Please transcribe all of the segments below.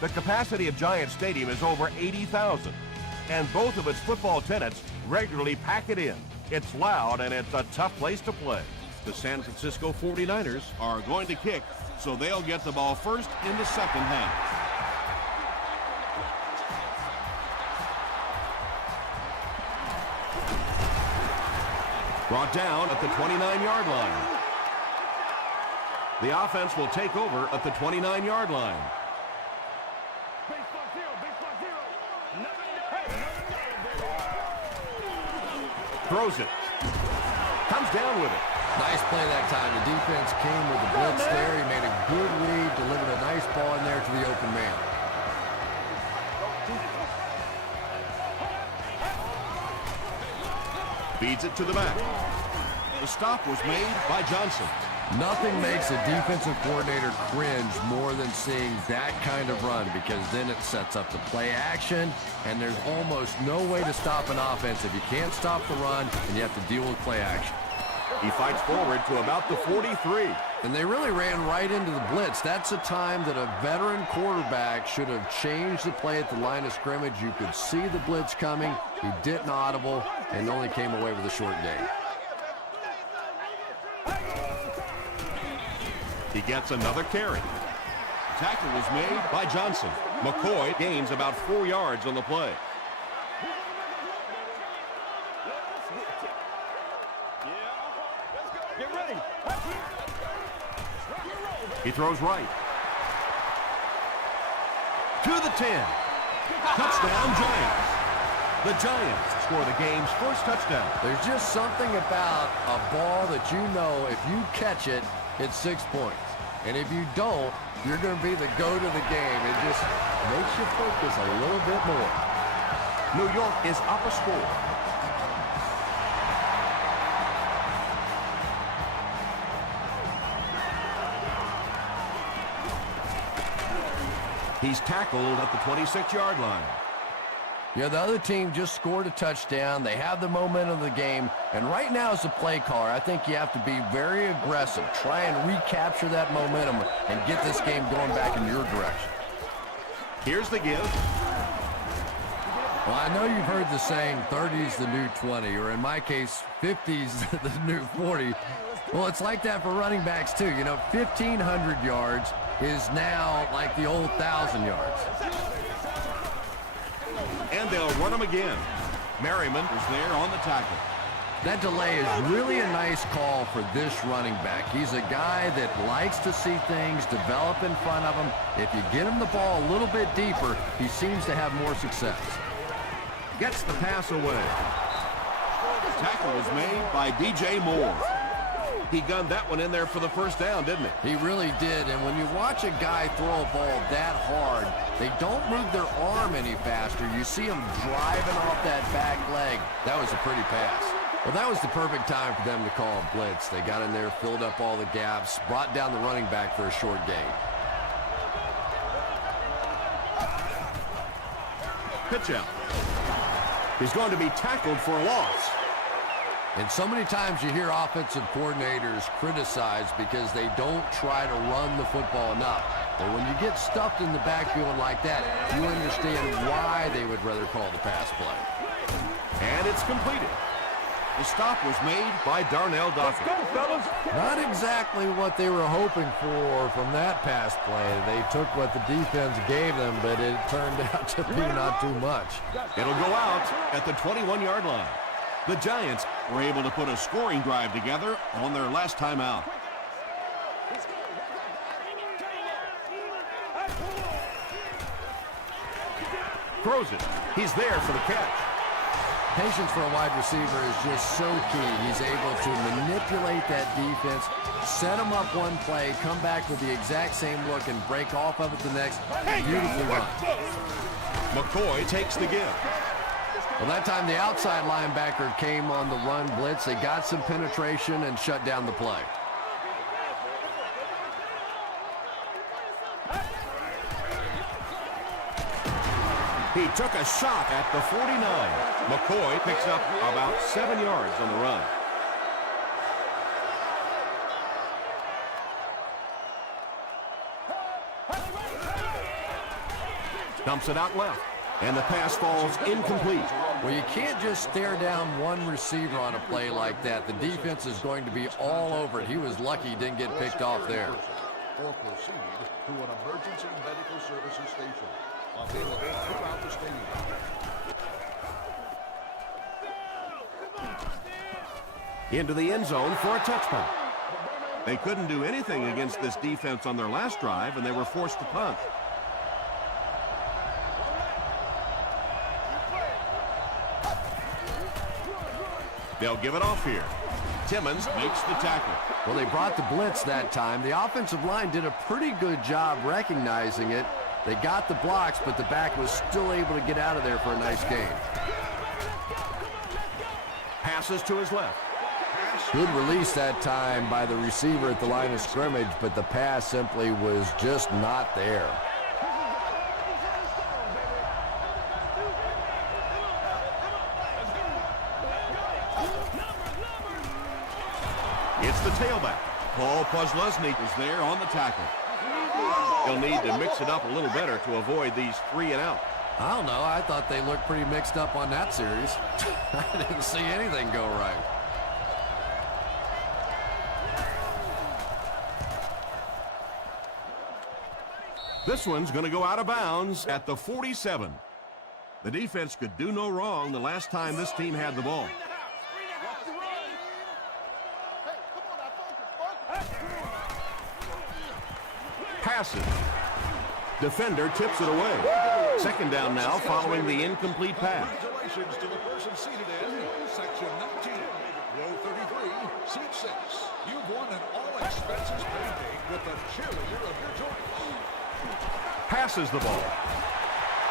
The capacity of Giant Stadium is over 80,000, and both of its football tenants regularly pack it in. It's loud, and it's a tough place to play. The San Francisco 49ers are going to kick, so they'll get the ball first in the second half. Brought down at the 29-yard line. The offense will take over at the 29-yard line. Throws it. Comes down with it. Nice play that time. The defense came with the blitz there. He made a good read, delivered a nice ball in there to the open man. Feeds it to the back. The stop was made by Johnson. Nothing makes a defensive coordinator cringe more than seeing that kind of run, because then it sets up the play action, and there's almost no way to stop an offense if you can't stop the run and you have to deal with play action. He fights forward to about the 43. And they really ran right into the blitz. That's a time that a veteran quarterback should have changed the play at the line of scrimmage. You could see the blitz coming. He didn't audible and only came away with a short gain. He gets another carry. Tackle was made by Johnson. McCoy gains about 4 yards on the play. He throws right. To the 10. Touchdown, Giants. The Giants score the game's first touchdown. There's just something about a ball that you know if you catch it, it's 6 points. And if you don't, you're going to be the goat of the game. It just makes you focus a little bit more. New York is up a score. He's tackled at the 26-yard line. Yeah, the other team just scored a touchdown. They have the momentum of the game. And right now as a play caller, I think you have to be very aggressive. Try and recapture that momentum and get this game going back in your direction. Here's the give. Well, I know you've heard the saying, 30's the new 20, or in my case, 50's the new 40. Well, it's like that for running backs, too. You know, 1,500 yards is now like the old 1,000 yards. And they'll run him again. Merriman is there on the tackle. That delay is really a nice call for this running back. He's a guy that likes to see things develop in front of him. If you get him the ball a little bit deeper, he seems to have more success. Gets the pass away. The tackle was made by DJ Moore. He gunned that one in there for the first down, didn't he? He really did, and when you watch a guy throw a ball that hard, they don't move their arm any faster. You see them driving off that back leg. That was a pretty pass. Well, that was the perfect time for them to call a blitz. They got in there, filled up all the gaps, brought down the running back for a short gain. Pitch out. He's going to be tackled for a loss. And so many times you hear offensive coordinators criticized because they don't try to run the football enough. But when you get stuffed in the backfield like that, you understand why they would rather call the pass play. And it's completed. The stop was made by Darnell Dockett. Let's go, fellas. Not exactly what they were hoping for from that pass play. They took what the defense gave them, but it turned out to be not too much. It'll go out at the 21-yard line. The Giants were able to put a scoring drive together on their last time out. Throws it. He's there for the catch. Patience for a wide receiver is just so key. He's able to manipulate that defense, set them up one play, come back with the exact same look, and break off of it the next. Beautifully run. McCoy takes the give. Well, that time the outside linebacker came on the run blitz. They got some penetration and shut down the play. He took a shot at the 49. McCoy picks up about 7 yards on the run. Dumps it out left, and the pass falls incomplete. Well, you can't just stare down one receiver on a play like that. The defense is going to be all over it. He was lucky he didn't get picked off there. Or proceed to an emergency medical services station. Available throughout the stadium. Into the end zone for a touchdown. They couldn't do anything against this defense on their last drive, and they were forced to punt. They'll give it off here. Timmons makes the tackle. Well, they brought the blitz that time. The offensive line did a pretty good job recognizing it. They got the blocks, but the back was still able to get out of there for a nice gain. Passes to his left. Good release that time by the receiver at the line of scrimmage, but the pass simply was just not there. It's the tailback. Paul Posluszny is there on the tackle. He'll need to mix it up a little better to avoid these 3 and out. I don't know. I thought they looked pretty mixed up on that series. I didn't see anything go right. This one's going to go out of bounds at the 47. The defense could do no wrong the last time this team had the ball. Passes. Defender tips it away. Second down now following the incomplete pass. Congratulations to the person seated in Section 19, Row 33, Seat 6. You've won an all-expenses paid date with the cheerleader of your choice. Passes the ball.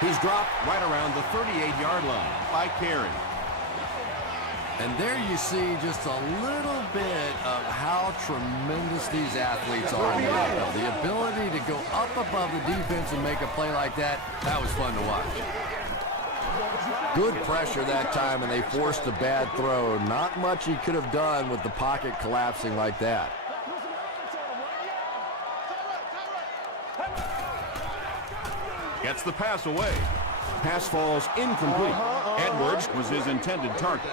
He's dropped right around the 38-yard line by Carey. And there you see just a little bit of how tremendous these athletes are in the NFL. The ability to go up above the defense and make a play like that, that was fun to watch. Good pressure that time, and they forced a bad throw. Not much he could have done with the pocket collapsing like that. Gets the pass away. Pass falls incomplete. Edwards was his intended target.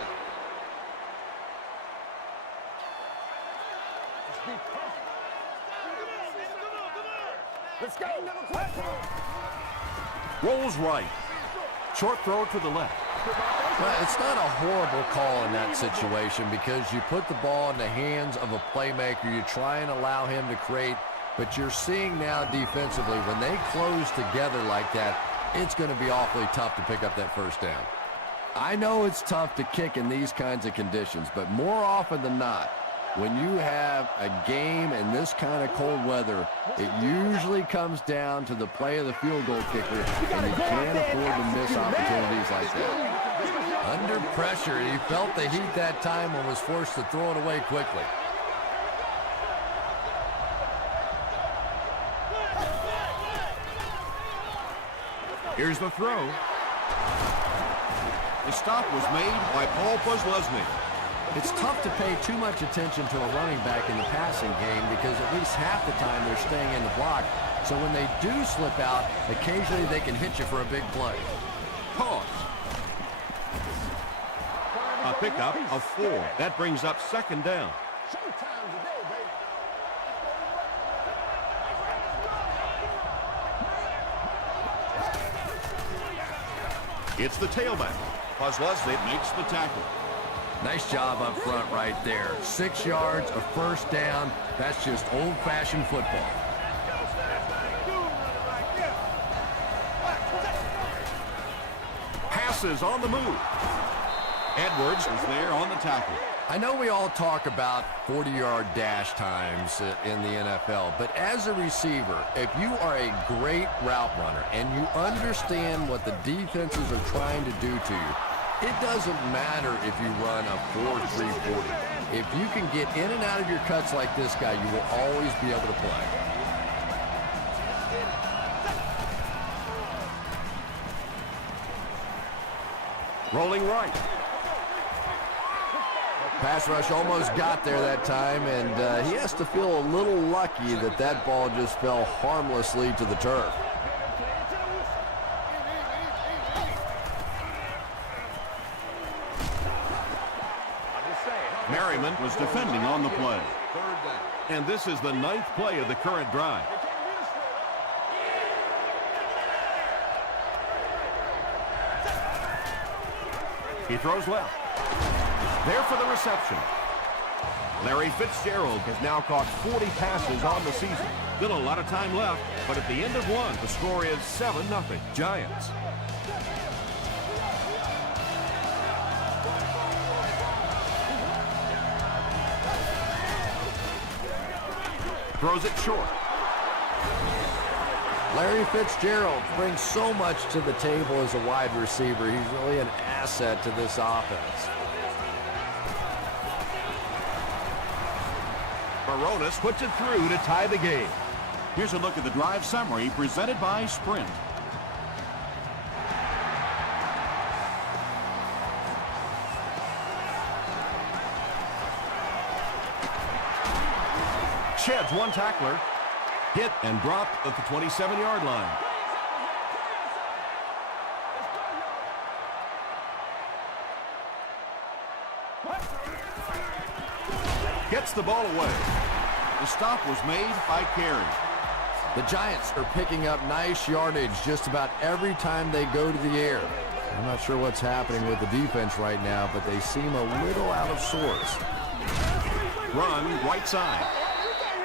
Let's go. Rolls right. Short throw to the left. Well, it's not a horrible call in that situation because you put the ball in the hands of a playmaker. You try and allow him to create, but you're seeing now defensively, when they close together like that, it's going to be awfully tough to pick up that first down. I know it's tough to kick in these kinds of conditions, but more often than not, when you have a game in this kind of cold weather, it usually comes down to the play of the field goal kicker, and you can't afford to miss opportunities like that. Under pressure, he felt the heat that time and was forced to throw it away quickly. Here's the throw. The stop was made by Paul Posluszny. It's tough to pay too much attention to a running back in the passing game because at least half the time they're staying in the block. So when they do slip out, occasionally they can hit you for a big play. Toss. A pickup of 4. That brings up second down. It's the tailback. Posluszny makes the tackle. Nice job up front right there. 6 yards, a first down. That's just old-fashioned football. Passes on the move. Edwards is there on the tackle. I know we all talk about 40-yard dash times in the NFL, but as a receiver, if you are a great route runner and you understand what the defenses are trying to do to you, it doesn't matter if you run a 4.340. If you can get in and out of your cuts like this guy, you will always be able to play. Rolling right. Pass rush almost got there that time, and he has to feel a little lucky that that ball just fell harmlessly to the turf. Perryman was defending on the play. Third down. And this is the 9th play of the current drive. He throws left. There for the reception. Larry Fitzgerald has now caught 40 passes on the season. Still a lot of time left, but at the end of one, the score is 7-0 Giants. Throws it short. Larry Fitzgerald brings so much to the table as a wide receiver. He's really an asset to this offense. Baronis puts it through to tie the game. Here's a look at the drive summary presented by Sprint. Sheds one tackler. Hit and dropped at the 27-yard line. Gets the ball away. The stop was made by Carey. The Giants are picking up nice yardage just about every time they go to the air. I'm not sure what's happening with the defense right now, but they seem a little out of sorts. Run right side.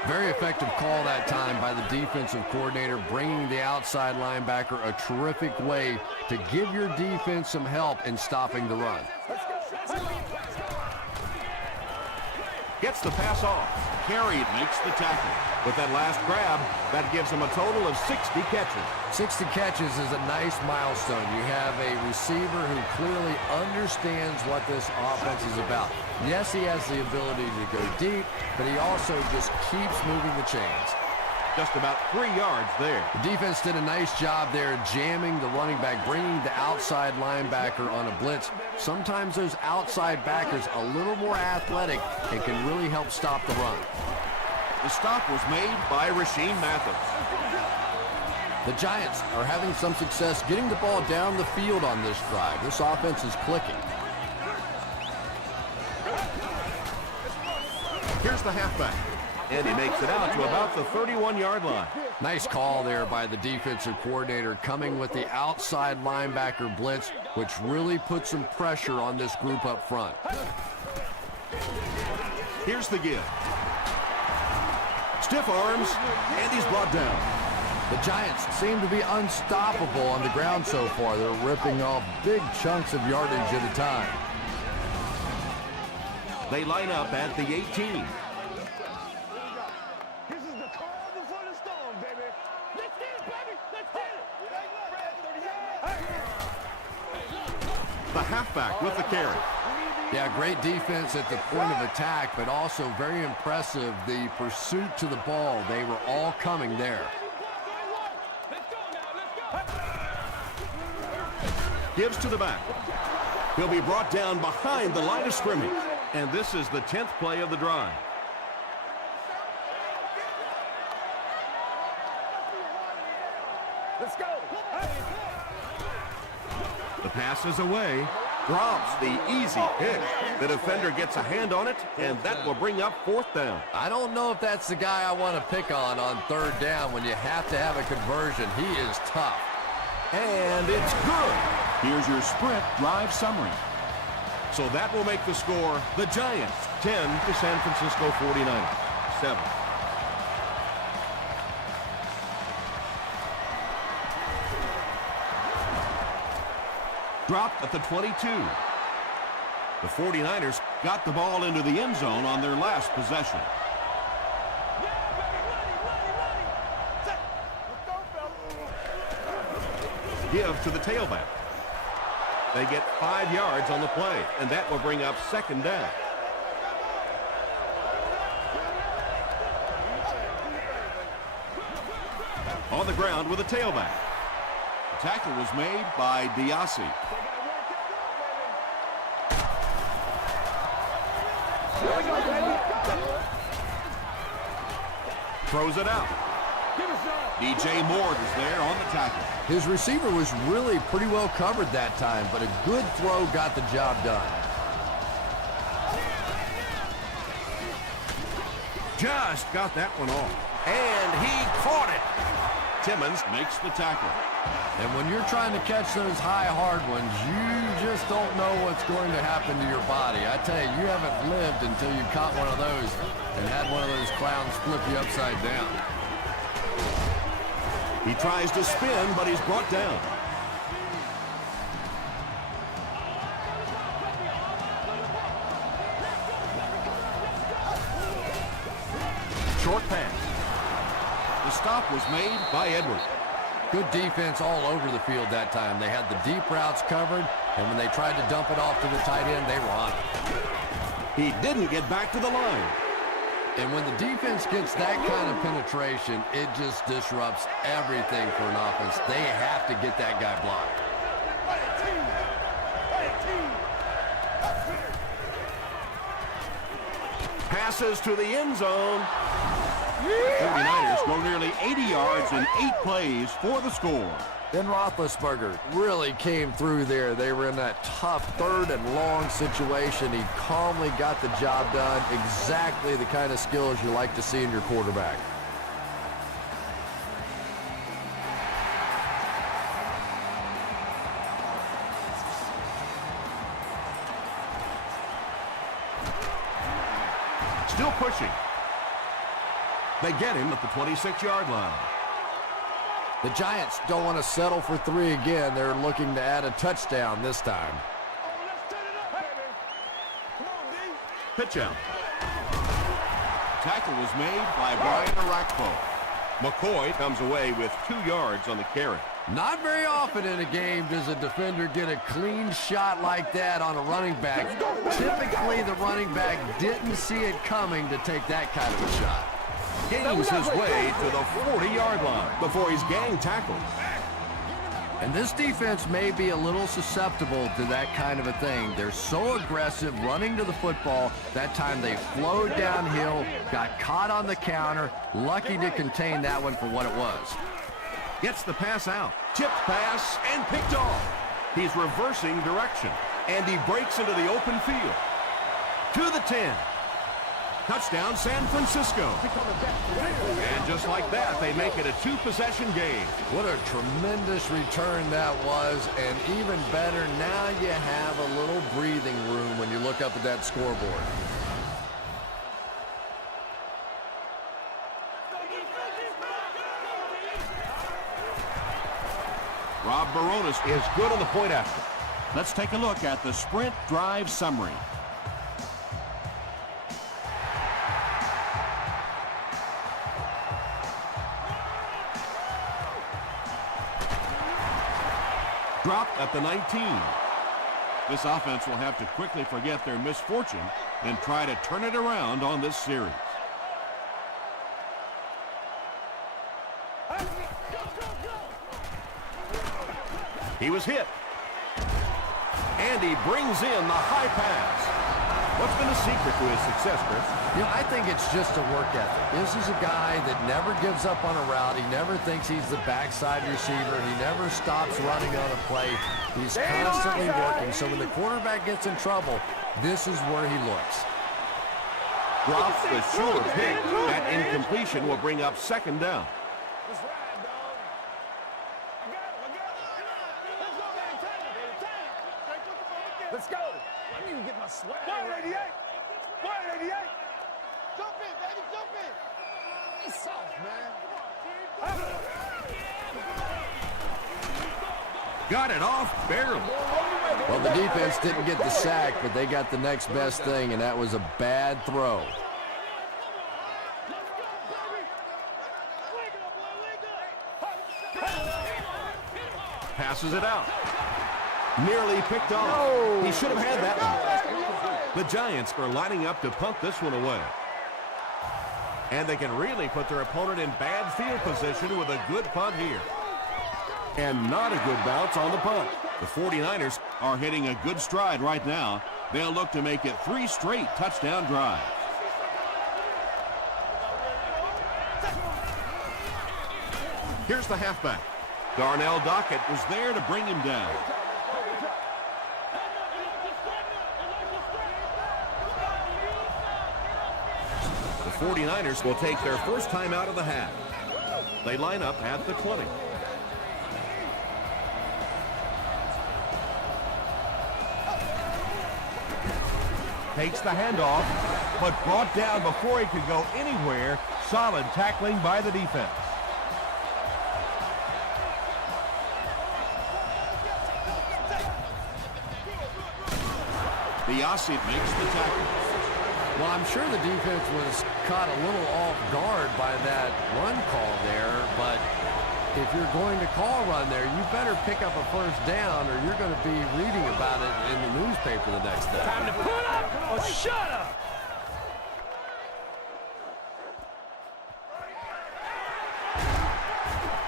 Very effective call that time by the defensive coordinator, bringing the outside linebacker a terrific way to give your defense some help in stopping the run. Gets the pass off. Carey makes the tackle. With that last grab, that gives him a total of 60 catches. 60 catches is a nice milestone. You have a receiver who clearly understands what this offense is about. Yes, he has the ability to go deep, but he also just keeps moving the chains. Just about 3 yards there. The defense did a nice job there jamming the running back, bringing the outside linebacker on a blitz. Sometimes those outside backers a little more athletic and can really help stop the run. The stop was made By Rasheem Mathis. The Giants are having some success getting the ball down the field on this drive. This offense is clicking. Here's the halfback. And he makes it out to about the 31-yard line. Nice call there by the defensive coordinator, coming with the outside linebacker blitz, which really puts some pressure on this group up front. Here's the give. Stiff arms, and he's brought down. The Giants seem to be unstoppable on the ground so far. They're ripping off big chunks of yardage at a time. They line up at the 18. The halfback with the carry. Yeah, great defense at the point of attack, but also very impressive the pursuit to the ball. They were all coming there. Gives to the back. He'll be brought down behind the line of scrimmage. And this is the 10th play of the drive. Let's go. The pass is away. Drops the easy pick. The defender gets a hand on it, and that will bring up 4th down. I don't know if that's the guy I want to pick on 3rd down when you have to have a conversion. He is tough. And it's good. Here's your Sprint drive summary. So that will make the score the Giants 10 to San Francisco 49ers 7. Dropped at the 22. The 49ers got the ball into the end zone on their last possession. Give to the tailback. They get 5 yards on the play, and that will bring up 2nd down. On the ground with a tailback. The tackle was made by Diassi. Throws it out. DJ Moore is there on the tackle. His receiver was really pretty well covered that time, but a good throw got the job done. Just got that one off. And he caught it. Timmons Makes the tackle. And when you're trying to catch those high, hard ones, you just don't know what's going to happen to your body. I tell you, you haven't lived until you caught one of those and had one of those clowns flip you upside down. He tries to spin, but he's brought down. short pass. The stop was made by Edwards. Good defense all over the field that time. They had the deep routes covered, and when they tried to dump it off to the tight end, they were on it. He didn't get back to the line. And when the defense gets that kind of penetration, it just disrupts everything for an offense. They have to get that guy blocked. Passes to the end zone. 49ers go nearly 80 yards in 8 plays for the score. Ben Roethlisberger really came through there. They were in that tough 3rd and long situation. He calmly got the job done. Exactly the kind of skills you like to see in your quarterback. Still pushing. They get him at the 26-yard line. The Giants don't want to settle for 3 again. They're looking to add a touchdown this time. Pitch out. Tackle was made by Brian Arakpo. McCoy comes away with 2 yards on the carry. Not very often in a game does a defender get a clean shot like that on a running back. Typically, the running back didn't see it coming to take that kind of a shot. Gains his way to the 40-yard line before he's gang tackled. And this defense may be a little susceptible to that kind of a thing. They're so aggressive running to the football. That time they flowed downhill, got caught on the counter, lucky to contain that one for what it was. Gets the pass out. Tipped pass and picked off. He's reversing direction, and he breaks into the open field. To the 10. Touchdown, San Francisco. And just like that, they make it a 2-possession game. What a tremendous return that was, and even better, now you have a little breathing room when you look up at that scoreboard. Rob Baronis is good on the point after. Let's take a look at the sprint drive summary. Dropped at the 19. This offense will have to quickly forget their misfortune and try to turn it around on this series. He was hit. And he brings in the high pass. What's been the secret to his success, Chris? You know, I think it's just a work ethic. This is a guy that never gives up on a route. He never thinks he's the backside receiver. He never stops running on a play. He's constantly working. So when the quarterback gets in trouble, this is where he looks. Drops the sure pick. That incompletion will bring up 2nd down. Let's go. I need to get my swag. 188. 188. Jump in, baby. Jump in. He's soft, man. Got it off barely. Well, the defense didn't get the sack, but they got the next best thing, and that was a bad throw. Passes it out. Nearly picked off. He should have had that one. The Giants are lining up to punt this one away. And they can really put their opponent in bad field position with a good punt here. And not a good bounce on the punt. The 49ers are hitting a good stride right now. They'll look to make it 3 straight touchdown drives. Here's the halfback. Darnell Dockett was there to bring him down. The 49ers will take their first time out of the half. They line up at the 20. Takes the handoff, but brought down before he could go anywhere. Solid tackling by the defense. Biasi makes the tackle. Well, I'm sure the defense was caught a little off guard by that run call there, but if you're going to call run there, you better pick up a first down or you're going to be reading about it in the newspaper the next day. Time to put up or shut up.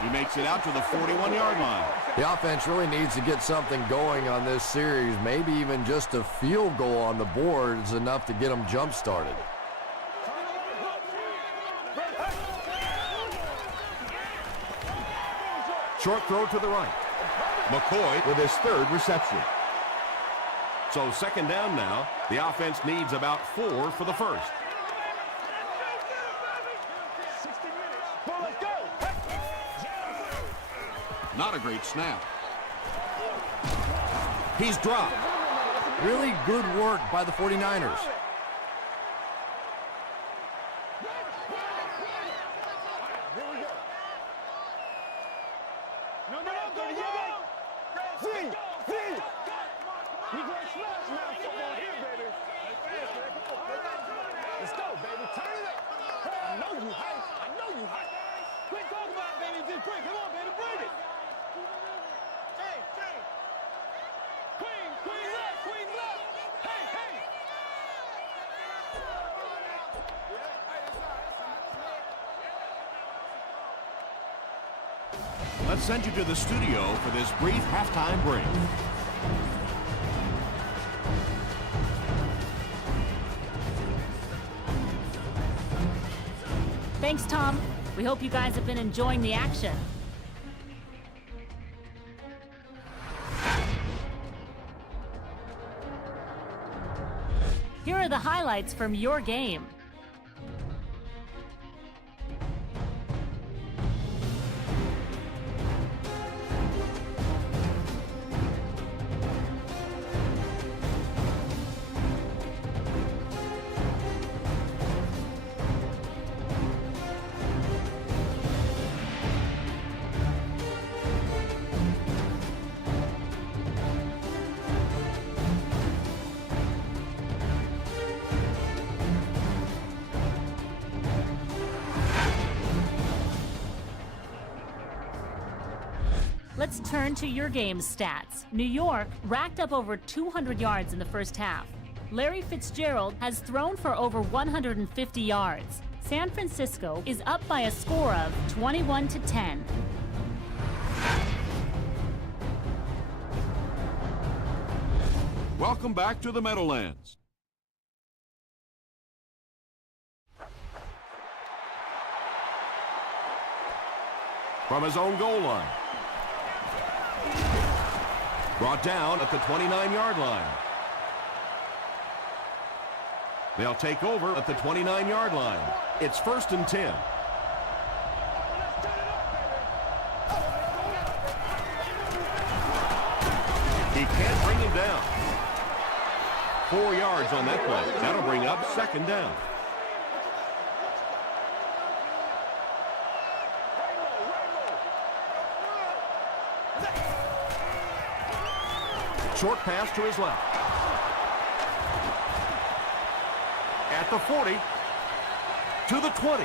He makes it out to the 41-yard line. The offense really needs to get something going on this series. Maybe even just a field goal on the board is enough to get them jump-started. Short throw to the right. McCoy with his third reception. So second down now. The offense needs about 4 for the first. Not a great snap. He's dropped. Really good work by the 49ers. Let's go, baby. Turn it up. I know you hype. I know you hype. Quit talking about it, baby. Just bring. Come on, baby. Bring it. Hey. Queen left. Hey. Let's send you to the studio for this brief halftime break. Thanks, Tom. We hope you guys have been enjoying the action. Here are the highlights from your game. Let's turn to your game's stats. New York racked up over 200 yards in the first half. Larry Fitzgerald has thrown for over 150 yards. San Francisco is up by a score of 21-10. Welcome back to the Meadowlands. From his own goal line. Brought down at the 29-yard line. They'll take over at the 29-yard line. It's 1st and 10. He can't bring him down. 4 yards on that play. That'll bring up 2nd down. Short pass to his left. At the 40, to the 20,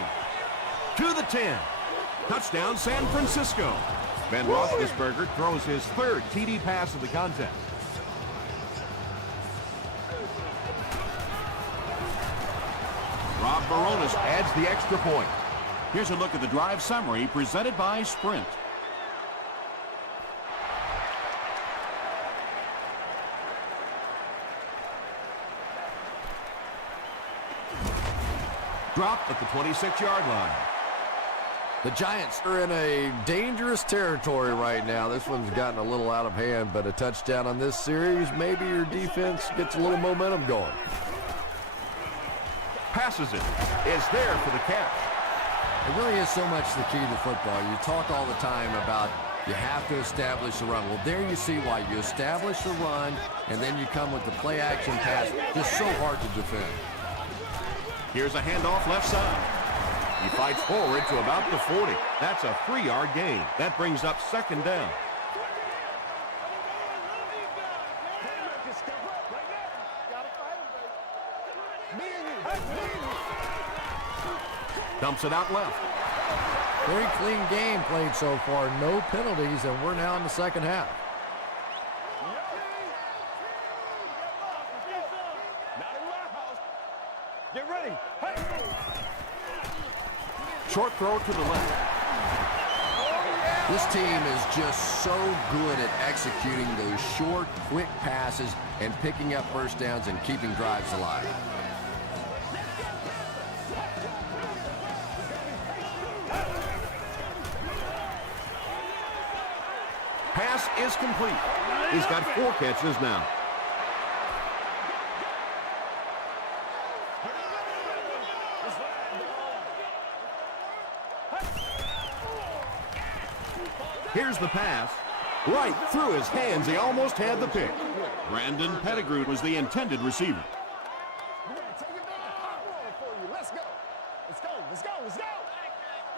to the 10. Touchdown, San Francisco. Ben Roethlisberger throws his 3rd TD pass of the contest. Rob Baronis adds the extra point. Here's a look at the drive summary presented by Sprint. Dropped at the 26-yard line. The Giants are in a dangerous territory right now. This one's gotten a little out of hand, but a touchdown on this series, maybe your defense gets a little momentum going. Pass passes it. It's there for the catch. It really is so much the key to football. You talk all the time about you have to establish the run. Well, there you see why. You establish the run, and then you come with the play-action pass. Just so hard to defend. Here's a handoff left side. He fights forward to about the 40. That's a 3-yard gain. That brings up second down. Dumps it out left. Very clean game played so far. No penalties, and we're now in the second half. Get ready. Short throw to the left. This team is just so good at executing those short, quick passes and picking up first downs and keeping drives alive. Pass is complete. He's got 4 catches now. Here's the pass. Right through his hands. He almost had the pick. Brandon Pettigrew was the intended receiver. Let's go. Let's go. Let's go. Let's go.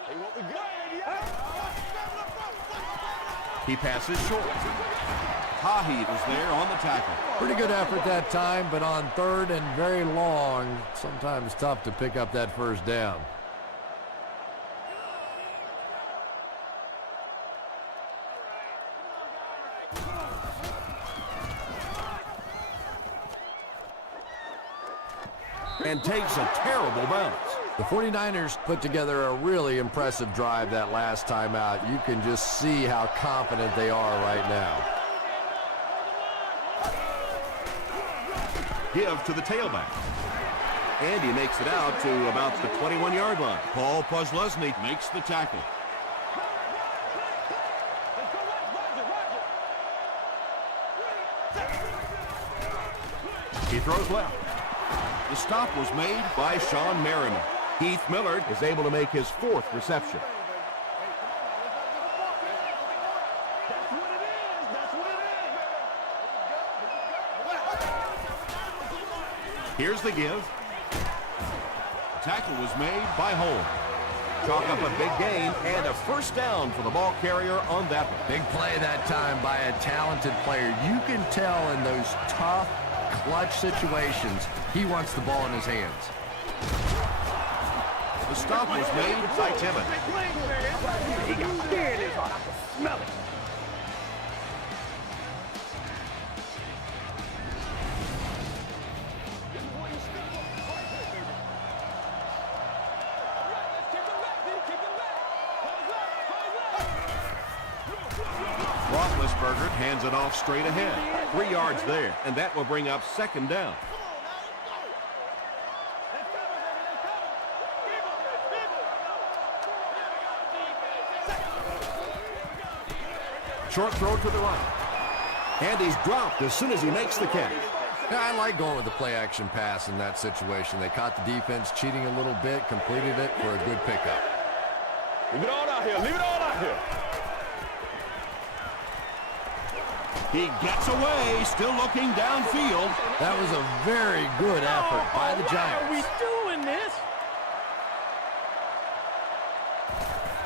Hey, what we got? He passes short. Tahi was there on the tackle. Pretty good effort that time, but on third and very long, sometimes tough to pick up that first down. And takes a terrible bounce. The 49ers put together a really impressive drive that last time out. You can just see how confident they are right now. Give to the tailback. And he makes it out to about the 21-yard line. Paul Posluszny makes the tackle. He throws left. The stop was made by Sean Merriman. Heath Miller is able to make his 4th reception. Here's the give. The tackle was made by Holmes. Chalk up a big gain and a first down for the ball carrier on that one. Big play that time by a talented player. You can tell in those tough, clutch situations, he wants the ball in his hands. The stop was made by Timmons. There it is. I can smell it. Roethlisberger hands it off straight ahead. 3 yards there, and that will bring up second down. Short throw to the right. And he's dropped as soon as he makes the catch. Yeah, I like going with the play-action pass in that situation. They caught the defense cheating a little bit, completed it for a good pickup. Leave it all out here. Leave it all out here. He gets away, still looking downfield. That was a very good effort by the Giants. Why are we doing this?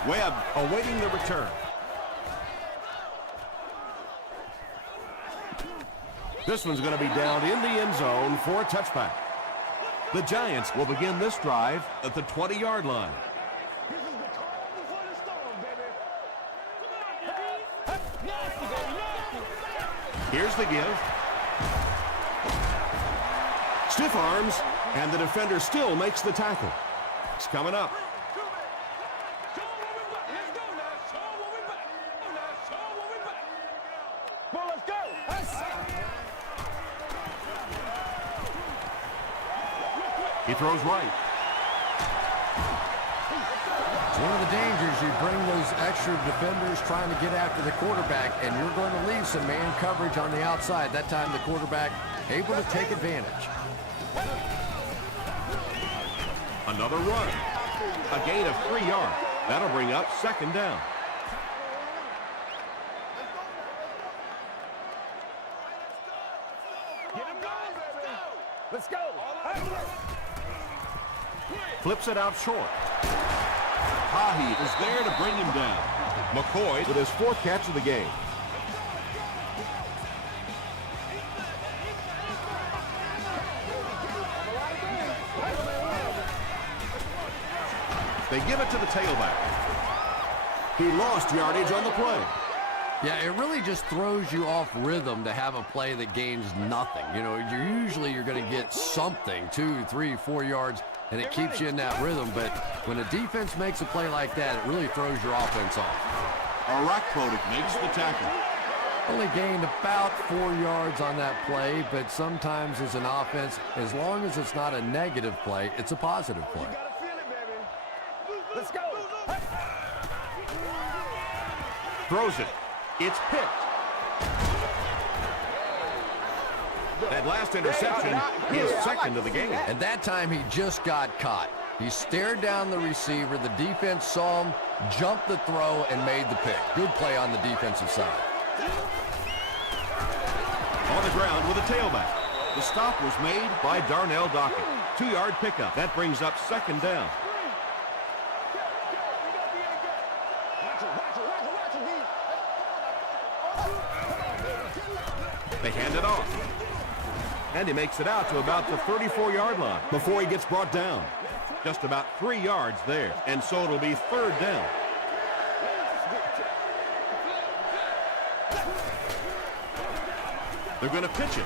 Webb awaiting the return. This one's going to be down in the end zone for a touchback. The Giants will begin this drive at the 20-yard line. This is the calm before the storm, baby. Here's the give. Stiff arms, and the defender still makes the tackle. It's coming up. Well, let's go. He throws right. It's one of the dangers. You bring those extra defenders trying to get after the quarterback, and you're going to leave some man coverage on the outside. That time the quarterback able to take advantage. Another run. A gain of 3 yards. That'll bring up second down. Let's go. Flips it out short. Hahi is there to bring him down. McCoy with his 4th catch of the game. They give it to the tailback. He lost yardage on the play. Yeah, it really just throws you off rhythm to have a play that gains nothing. You know, you're going to get something, 2, 3, 4 yards, and it keeps you in that rhythm. But when a defense makes a play like that, it really throws your offense off. Arakpo makes the tackle. Only gained about 4 yards on that play, but sometimes as an offense, as long as it's not a negative play, it's a positive play. Let's go. Throws it. It's picked. That last interception is second of the game. And that time he just got caught. He stared down the receiver. The defense saw him, jumped the throw, and made the pick. Good play on the defensive side. On the ground with a tailback. The stop was made by Darnell Dockett. 2-yard pickup. That brings up second down. They hand it off. And he makes it out to about the 34-yard line before he gets brought down. Just about 3 yards there, and so it'll be third down. They're going to pitch it.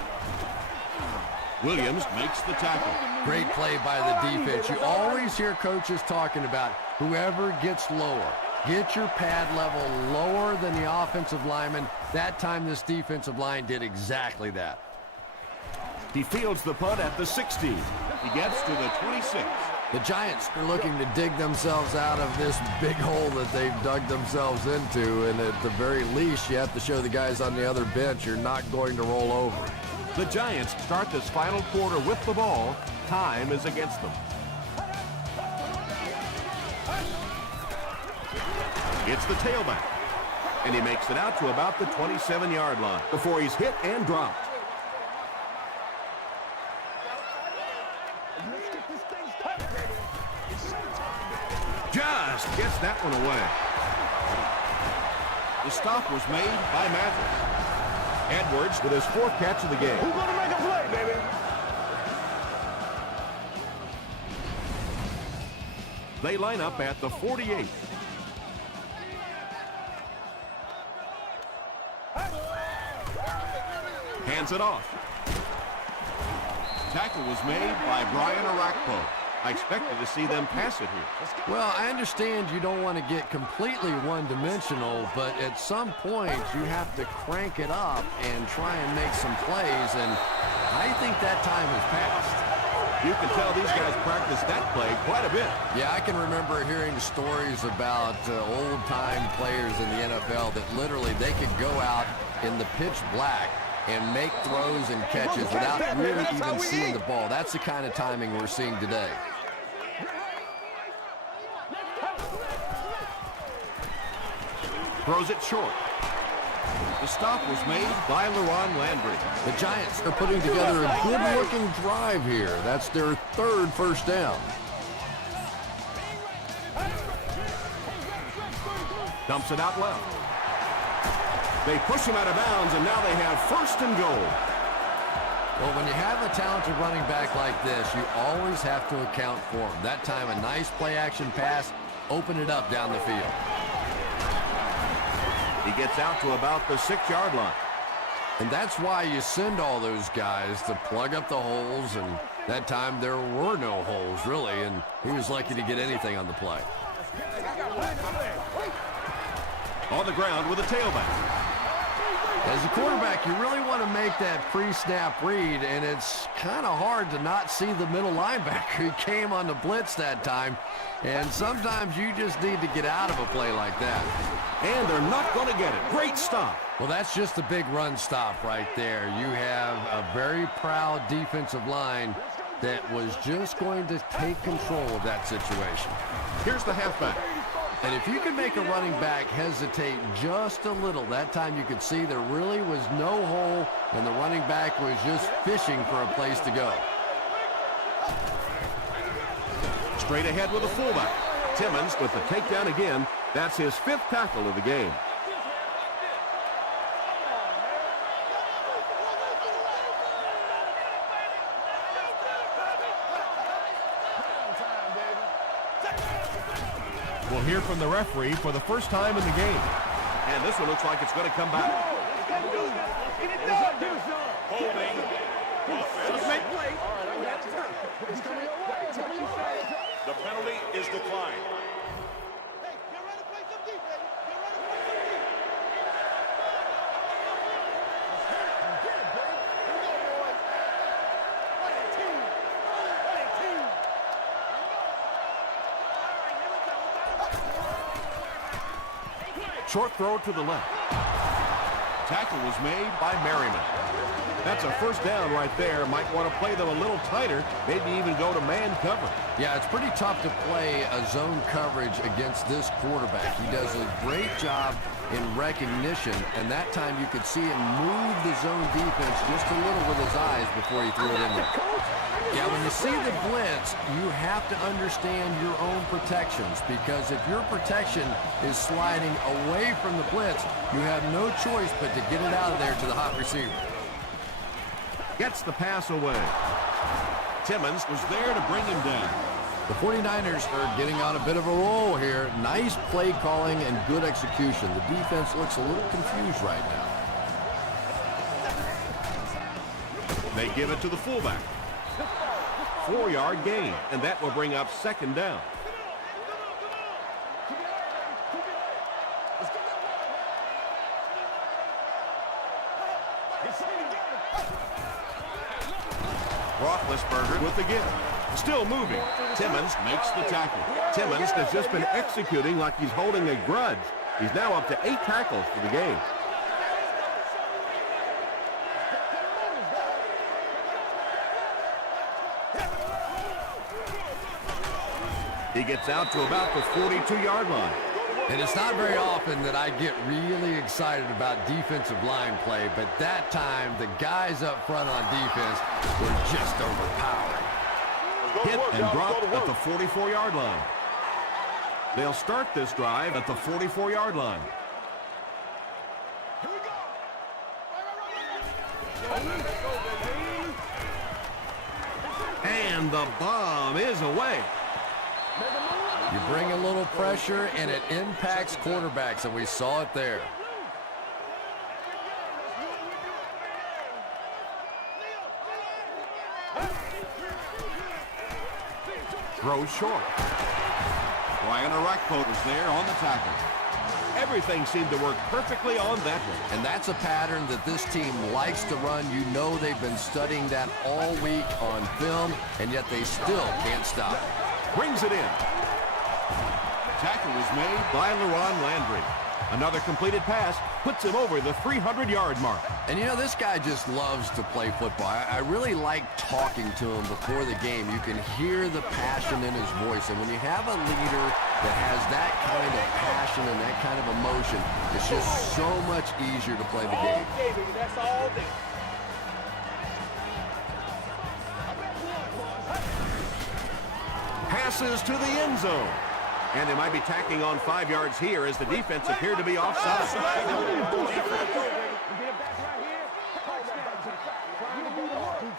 Williams makes the tackle. Great play by the defense. You always hear coaches talking about whoever gets lower. Get your pad level lower than the offensive lineman. That time this defensive line did exactly that. He fields the punt at the 16. He gets to the 26. The Giants are looking to dig themselves out of this big hole that they've dug themselves into, and at the very least, you have to show the guys on the other bench you're not going to roll over. The Giants start this final quarter with the ball. Time is against them. It's the tailback, and he makes it out to about the 27-yard line Before he's hit and dropped. Just gets that one away. The stop was made by Mathis. Edwards with his 4th catch of the game. Who's gonna make a play, baby? They line up at the 48. Hands it off. Tackle was made by Brian Arakpo. I expected to see them pass it here. Well, I understand you don't want to get completely one-dimensional, but at some point you have to crank it up and try and make some plays, and I think that time has passed. You can tell these guys practice that play quite a bit. Yeah, I can remember hearing stories about old-time players in the NFL that literally they could go out in the pitch black and make throws and catches without really even seeing the ball. That's the kind of timing we're seeing today. Throws it short. The stop was made by LaRon Landry. The Giants are putting together a good-looking drive here. That's their 3rd first down. Dumps it out left. They push him out of bounds, and now they have 1st and goal. Well, when you have a talented running back like this, you always have to account for him. That time, a nice play-action pass, open it up down the field. He gets out to about the 6-yard line. And that's why you send all those guys to plug up the holes, and that time there were no holes, really, and he was lucky to get anything on the play. On the ground with a tailback. As a quarterback, you really want to make that pre-snap read, and it's kind of hard to not see the middle linebacker. He came on the blitz that time, and sometimes you just need to get out of a play like that. And they're not going to get it. Great stop. Well, that's just a big run stop right there. You have a very proud defensive line that was just going to take control of that situation. Here's the halfback. And if you can make a running back hesitate just a little, that time you could see there really was no hole, and the running back was just fishing for a place to go. Straight ahead with a fullback. Timmons with the takedown again. That's his 5th tackle of the game. We'll hear from the referee for the first time in the game. And this one looks like it's going to come back. Holding. The penalty is declined. Hey, get ready to play some defense. Get ready to play some defense. Get it, baby. Here we go, boys. What a team. What a team. Short throw to the left. Tackle was made by Merriman. That's a first down right there. Might want to play them a little tighter, maybe even go to man cover. Yeah, it's pretty tough to play a zone coverage against this quarterback. He does a great job in recognition, and that time you could see him move the zone defense just a little with his eyes before he threw it in there. Yeah, when you see the blitz, you have to understand your own protections, because if your protection is sliding away from the blitz, you have no choice but to get it out of there to the hot receiver. Gets the pass away. Timmons was there to bring him down. The 49ers are getting on a bit of a roll here. Nice play calling and good execution. The defense looks a little confused right now. They give it to the fullback. 4-yard gain, and that will bring up 2nd down. Roethlisberger with the give. Still moving. Timmons makes the tackle. Timmons has just been executing like he's holding a grudge. He's now up to 8 tackles for the game. He gets out to about the 42-yard line. And it's not very often that I get really excited about defensive line play, but that time the guys up front on defense were just overpowered. Hit and dropped at the 44-yard line. They'll start this drive at the 44-yard line. And the bomb is away. You bring a little pressure, and it impacts quarterbacks, and we saw it there. Throws short. Ryan Arakpo is there on the tackle. Everything seemed to work perfectly on that one. And that's a pattern that this team likes to run. You know they've been studying that all week on film, and yet they still can't stop it. Brings it in. Tackle was made by LaRon Landry. Another completed pass puts him over the 300-yard mark. And you know, this guy just loves to play football. I really like talking to him before the game. You can hear the passion in his voice. And when you have a leader that has that kind of passion and that kind of emotion, it's just so much easier to play the game. Okay, baby, that's all day. Passes to the end zone. And they might be tacking on 5 yards here as the defense appeared to be offside.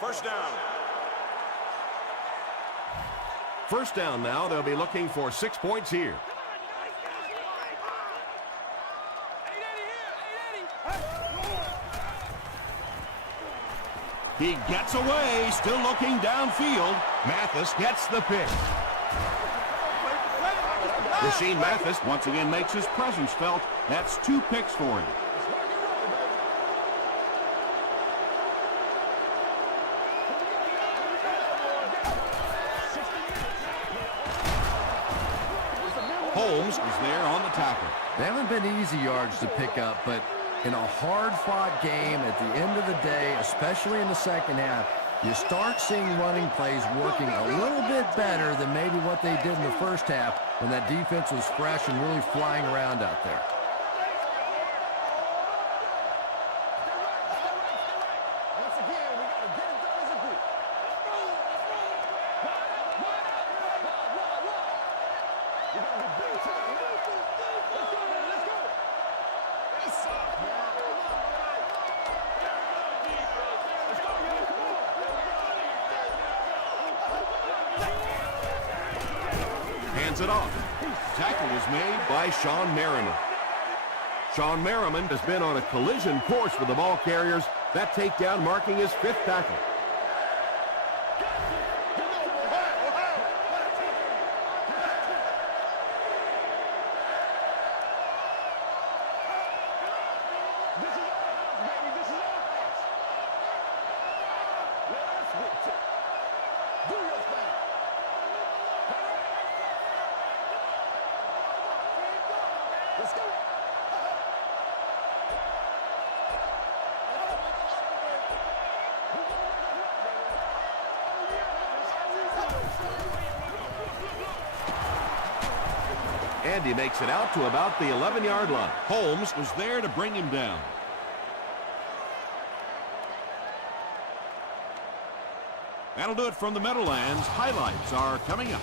First down. First down now. They'll be looking for 6 points here. He gets away, still looking downfield. Mathis gets the pick. Rashean Mathis once again makes his presence felt. That's 2 picks for him. Holmes is there on the tackle. They haven't been easy yards to pick up, but in a hard-fought game at the end of the day, especially in the second half, You start seeing running plays working a little bit better than maybe what they did in the first half when that defense was fresh and really flying around out there. Once again, we got to get it done as a group. We got to be big time. Let's go, man. Let's go. Let's go, man. Let's go, man. Come on. Hands it off. Tackle was made by Sean Merriman. Sean Merriman has been on a collision course with the ball carriers. That takedown marking his 5th tackle. This is our house, baby. This is our house. Let's get to it. Do your thing. Let's go. Andy makes it out to about the 11-yard line. Holmes was there to bring him down. That'll do it from the Meadowlands. Highlights are coming up.